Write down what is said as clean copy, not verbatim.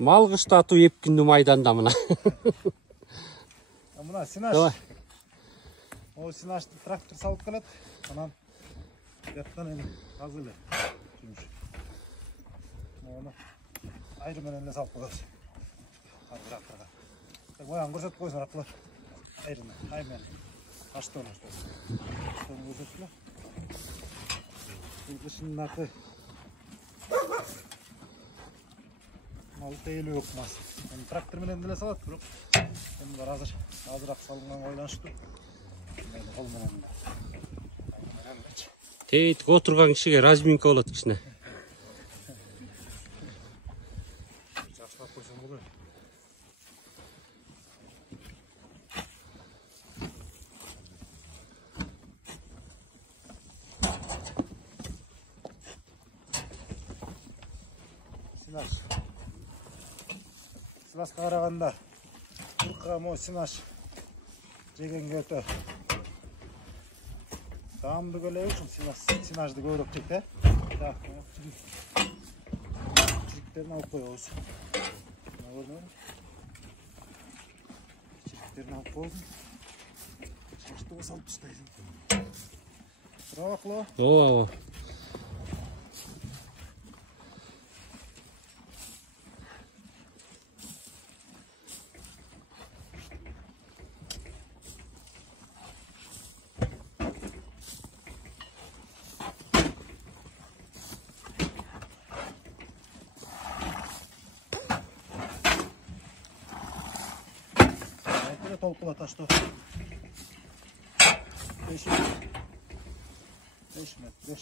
Мал кыштатуу эпкинди майданда мына. Мына синаш. О синашты трактор салып келет. Анан яттан эми азыр эле жумуш. Мону айры менен эле салып коебуз. Тракторга. Моян көрсөтүп койсун аркылуу. Айрыны, аймен. Аштон. Аштон көрсөтүлө. Бул кышын наркы. Мал тейлүү yok мас. Эми трактор менен деле салат, бирок эми бар азыраак салынганга байланыштуу. Мени кол менен. Тейт отурган кишиге разминка болот кичине. Жакшылап койсоң болот. Синаш. Силаска караганда курка мо синаш жегенге өтө таамдуу эле ушул синашты көбүрөөк жейт, э? Так, чириктерин алып коебуз. Çiriklerini alıp koydum. Çarşıda o salıp tustaydım. Bravo Klo. Oo. Толкула та что? 5 метров.